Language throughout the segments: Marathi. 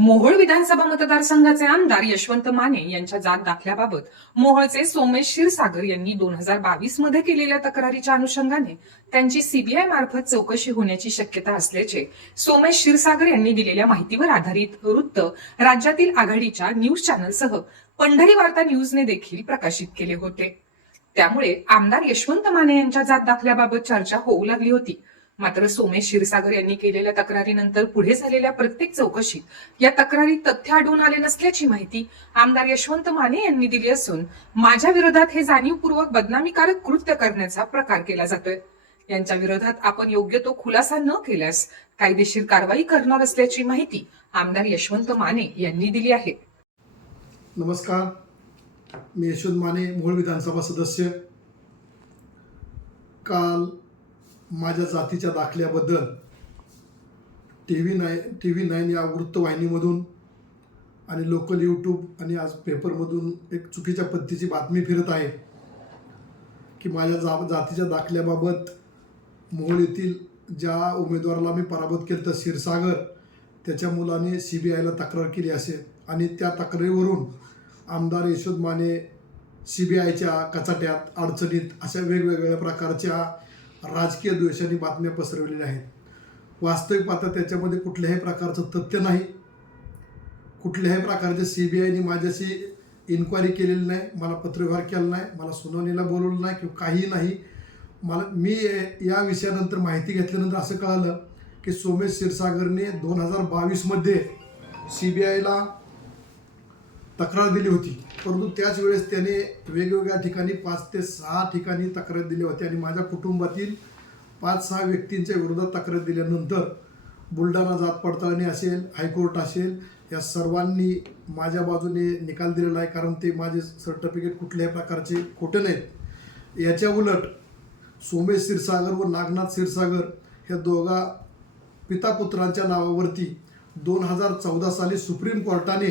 मोहोळ विधानसभा मतदारसंघाचे आमदार यशवंत माने यांच्या जात दाखल्याबाबत मोहोळचे सोमेश क्षीरसागर यांनी दोन हजार बावीसमध्ये केलेल्या तक्रारीच्या अनुषंगाने त्यांची सीबीआय मार्फत चौकशी होण्याची शक्यता असल्याचे सोमेश क्षीरसागर यांनी दिलेल्या माहितीवर आधारित वृत्त राज्यातील आघाडीच्या न्यूज चॅनलसह पंढरी वार्ता न्यूजने देखील प्रकाशित केले होते. त्यामुळे आमदार यशवंत माने यांच्या जात दाखल्याबाबत चर्चा होऊ लागली होती. मात्र सोमेश क्षीरसागर यांनी केलेल्या तक्रारीनंतर पुढे झालेल्या प्रत्येक चौकशीत या तक्रारी तथ्य आढळून आले नसल्याची माहिती आमदार यशवंत माने यांनी दिली असून माझ्या विरोधात हे जाणीवपूर्वक बदनामीकारक कृत्य करण्याचा प्रकार केला जातोय. यांच्या विरोधात आपण योग्य तो खुलासा न केल्यास कायदेशीर कारवाई करणार असल्याची माहिती आमदार यशवंत माने यांनी दिली आहे. नमस्कार. मी यशवंत माने मूळ विधानसभा सदस्य. काल माझ्या जातीच्या दाखल्याबद्दल T V nine T V nine या वृत्तवाहिनीमधून आणि लोकल यूट्यूब आणि आज पेपरमधून एक चुकीच्या पद्धतीची बातमी फिरत आहे की माझ्या जा जातीच्या दाखल्याबाबत मोहोळ येथील ज्या उमेदवाराला मी पराभूत केलं तर क्षीरसागर त्याच्या मुलाने सी बी आयला तक्रार केली असेल आणि त्या तक्रारीवरून आमदार यशोद माने सी बी आयच्या कचाट्यात अडचणीत अशा वेगवेगळ्या प्रकारच्या राजकीय द्वेषाने बातम्या पसरवलेल्या आहेत. वास्तविक पाहता त्याच्यामध्ये कुठल्याही प्रकारचं तथ्य नाही. कुठल्याही प्रकारचे सी बी आयने माझ्याशी इन्क्वायरी केलेली नाही मला पत्रव्यवहार केला नाही मला सुनावणीला बोलवलं नाही किंवा काही नाही. मला मी या विषयानंतर माहिती घेतल्यानंतर असं कळालं की सोमेश क्षीरसागरने दोन हजार बावीसमध्ये सी बी आयला तक्रार दिली होती. परंतु त्याच वेळेस त्याने वेगवेगळ्या ठिकाणी पाच ते सहा ठिकाणी तक्रार दिली होती आणि माझ्या कुटुंबातील पाच सहा व्यक्तींच्या विरोधात तक्रार दिल्यानंतर बुलढाणा जात पडताळणी असेल हायकोर्ट असेल या सर्वांनी माझ्या बाजूने निकाल दिलेला आहे. कारण ते माझे सर्टिफिकेट कुठल्याही प्रकारचे खोटे नाहीत. याच्या उलट सोमेश क्षीरसागर व नागनाथ क्षीरसागर ह्या दोघा पितापुत्रांच्या नावावरती दोन हजार चौदा साली सुप्रीम कोर्टाने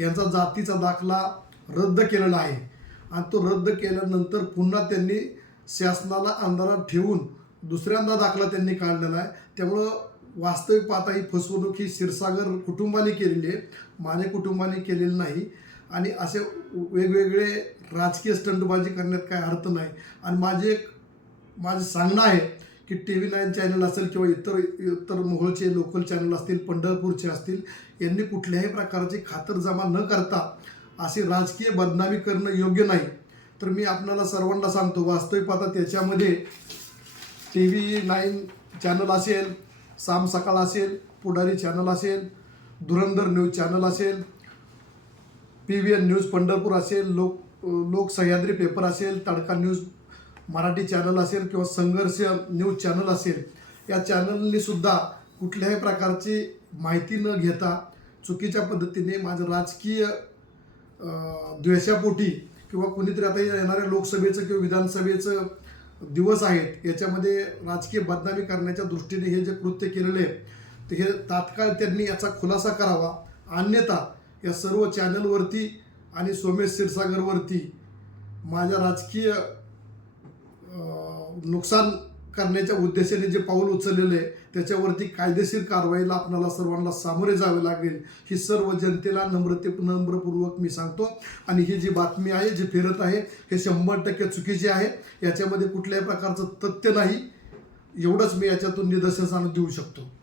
यांचा जातीचा दाखला रद्द केलेला आहे. आणि तो रद्द केल्यानंतर पुन्हा त्यांनी शासनाला अंधारात ठेवून दुसऱ्यांदा दाखला त्यांनी काढलेला आहे. त्यामुळं वास्तविक पाहता ही फसवणूक ही क्षीरसागर कुटुंबाने केलेली आहे. माझ्या कुटुंबाने केलेली नाही. आणि असे वेगवेगळे राजकीय स्टंटबाजी करण्यात काय अर्थ नाही. आणि माझे एक माझं सांगणं आहे की टी व्ही नाईन चॅनल असेल किंवा इतर इतर मोहोळचे लोकल चॅनल असतील पंढरपूरचे असतील यांनी कुठल्याही प्रकारची खातरजमा न करता अशी राजकीय बदनामी करणं योग्य नाही. तर मी आपणाला सर्वांना सांगतो वास्तविक पाहता त्याच्यामध्ये टी व्ही नाईन चॅनल असेल साम सकाळ असेल पुढारी चॅनल असेल धुरंधर न्यूज चॅनल असेल P V N news Pandharpur असेल लोक लोक सह्याद्री पेपर असेल तडका न्यूज मराठी चॅनल असेल किंवा संघर्ष न्यूज चॅनल असेल या चॅनलनी सुद्धा कुठल्याही प्रकारची माहिती न घेता चुकीच्या पद्धतीने माझं राजकीय द्वेषापोटी किंवा कुणीतरी आता येणाऱ्या लोकसभेचं किंवा विधानसभेचं दिवस आहेत याच्यामध्ये राजकीय बदनामी करण्याच्या दृष्टीने हे जे कृत्य केलेले आहे ते हे तात्काळ त्यांनी याचा खुलासा करावा. अन्यथा या सर्व चॅनलवरती आणि सोमेश क्षीरसागरवरती माझ्या राजकीय नुकसान करण्याच्या उद्देशाने जे पाऊल उचललेलं आहे त्याच्यावरती कायदेशीर कारवाईला आपल्याला सर्वांना सामोरे जावे लागेल. ही सर्व जनतेला नम्रते नम्रपूर्वक मी सांगतो. आणि ही जी बातमी आहे जी फिरत आहे हे शंभर टक्के चुकीची आहे. याच्यामध्ये कुठल्याही प्रकारचं तथ्य नाही. एवढंच मी याच्यातून निदर्शनास आणून देऊ शकतो.